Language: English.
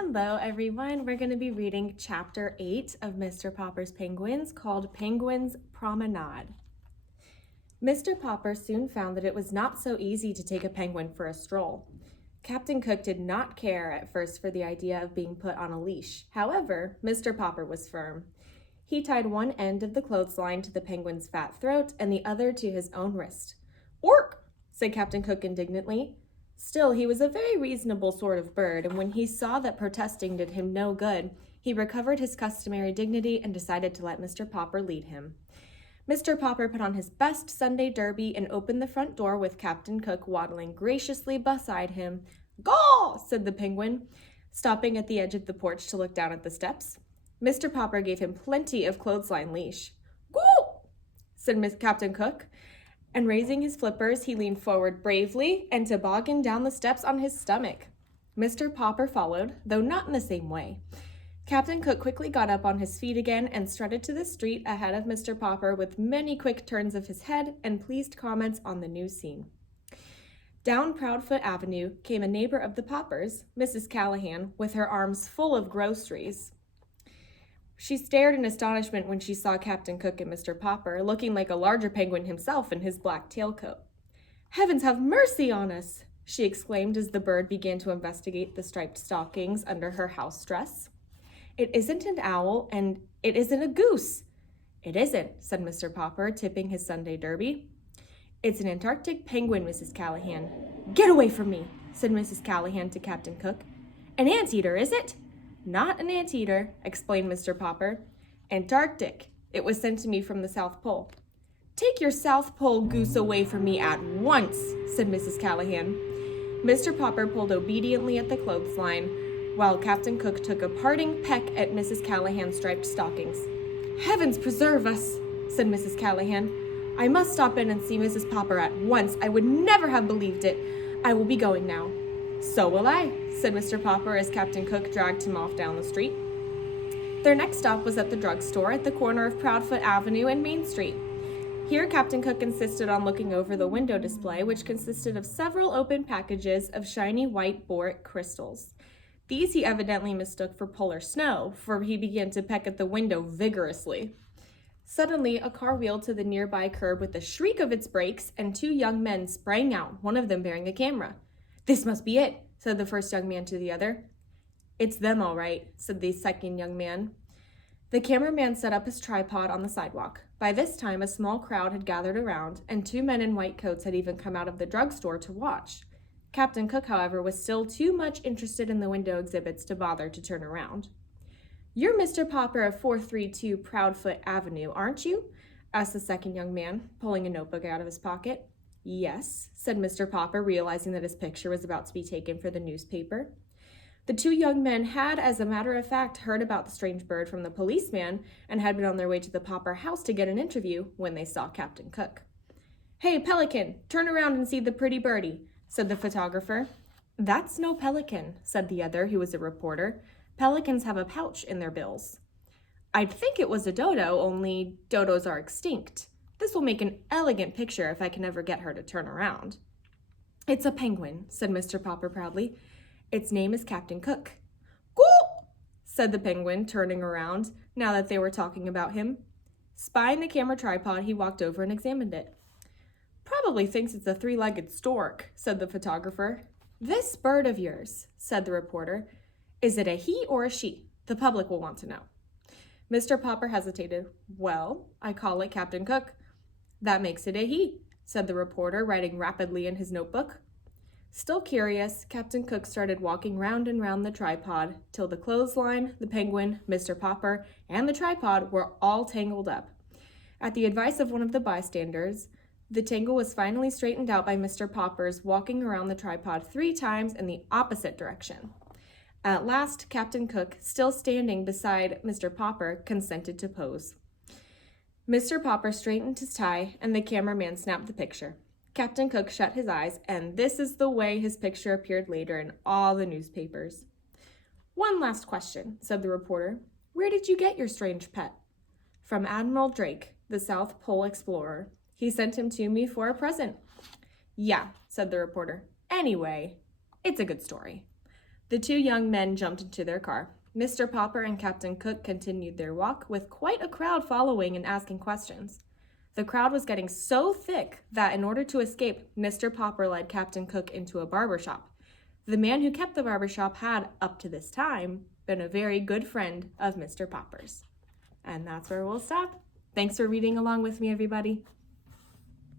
Hello everyone, we're going to be reading chapter 8 of Mr. Popper's Penguins called Penguin's Promenade. Mr. Popper soon found that it was not so easy to take a penguin for a stroll. Captain Cook did not care at first for the idea of being put on a leash. However, Mr. Popper was firm. He tied one end of the clothesline to the penguin's fat throat and the other to his own wrist. "Ork!" said Captain Cook indignantly. Still, he was a very reasonable sort of bird, and when he saw that protesting did him no good, he recovered his customary dignity and decided to let Mr. Popper lead him. Mr. Popper put on his best Sunday derby and opened the front door with Captain Cook waddling graciously beside him. "Gaw!" said the penguin, stopping at the edge of the porch to look down at the steps. Mr. Popper gave him plenty of clothesline leash. "Gaw!" said Captain Cook. And raising his flippers, he leaned forward bravely and tobogganed down the steps on his stomach. Mr. Popper followed, though not in the same way. Captain Cook quickly got up on his feet again and strutted to the street ahead of Mr. Popper with many quick turns of his head and pleased comments on the new scene. Down Proudfoot Avenue came a neighbor of the Poppers, Mrs. Callahan, with her arms full of groceries. She stared in astonishment when she saw Captain Cook and Mr. Popper, looking like a larger penguin himself in his black tailcoat. "Heavens have mercy on us!" she exclaimed as the bird began to investigate the striped stockings under her house dress. "It isn't an owl, and it isn't a goose." "It isn't," said Mr. Popper, tipping his Sunday derby. "It's an Antarctic penguin, Mrs. Callahan." "Get away from me," said Mrs. Callahan to Captain Cook. "An anteater, is it?" "Not an anteater," explained Mr. Popper. "Antarctic. It was sent to me from the South Pole." "Take your South Pole goose away from me at once," said Mrs. Callahan. Mr. Popper pulled obediently at the clothesline, while Captain Cook took a parting peck at Mrs. Callahan's striped stockings. "Heavens preserve us," said Mrs. Callahan. "I must stop in and see Mrs. Popper at once. I would never have believed it. I will be going now." "So will I," said Mr. Popper as Captain Cook dragged him off down the street. Their next stop was at the drugstore at the corner of Proudfoot Avenue and Main Street. Here, Captain Cook insisted on looking over the window display, which consisted of several open packages of shiny white boric crystals. These he evidently mistook for polar snow, for he began to peck at the window vigorously. Suddenly, a car wheeled to the nearby curb with a shriek of its brakes, and two young men sprang out, one of them bearing a camera. "This must be it," said the first young man to the other. "It's them, all right," said the second young man. The cameraman set up his tripod on the sidewalk. By this time, a small crowd had gathered around, and two men in white coats had even come out of the drugstore to watch. Captain Cook, however, was still too much interested in the window exhibits to bother to turn around. "You're Mr. Popper of 432 Proudfoot Avenue, aren't you?" asked the second young man, pulling a notebook out of his pocket. "Yes," said Mr. Popper, realizing that his picture was about to be taken for the newspaper. The two young men had, as a matter of fact, heard about the strange bird from the policeman and had been on their way to the Popper house to get an interview when they saw Captain Cook. "Hey, Pelican, turn around and see the pretty birdie," said the photographer. "That's no pelican," said the other, who was a reporter. "Pelicans have a pouch in their bills." "I'd think it was a dodo, only dodos are extinct. This will make an elegant picture if I can ever get her to turn around." "It's a penguin," said Mr. Popper proudly. "Its name is Captain Cook." "Goo!" said the penguin, turning around, now that they were talking about him. Spying the camera tripod, he walked over and examined it. "Probably thinks it's a three-legged stork," said the photographer. "This bird of yours," said the reporter, "is it a he or a she? The public will want to know." Mr. Popper hesitated. "Well, I call it Captain Cook." "That makes it a he," said the reporter, writing rapidly in his notebook. Still curious, Captain Cook started walking round and round the tripod till the clothesline, the penguin, Mr. Popper, and the tripod were all tangled up. At the advice of one of the bystanders, the tangle was finally straightened out by Mr. Popper's walking around the tripod 3 times in the opposite direction. At last, Captain Cook, still standing beside Mr. Popper, consented to pose. Mr. Popper straightened his tie, and the cameraman snapped the picture. Captain Cook shut his eyes, and this is the way his picture appeared later in all the newspapers. "One last question," said the reporter. "Where did you get your strange pet?" "From Admiral Drake, the South Pole explorer. He sent him to me for a present." "Yeah," said the reporter. "Anyway, it's a good story." The two young men jumped into their car. Mr. Popper and Captain Cook continued their walk, with quite a crowd following and asking questions. The crowd was getting so thick that in order to escape, Mr. Popper led Captain Cook into a barber shop. The man who kept the barber shop had, up to this time, been a very good friend of Mr. Popper's. And that's where we'll stop. Thanks for reading along with me, everybody.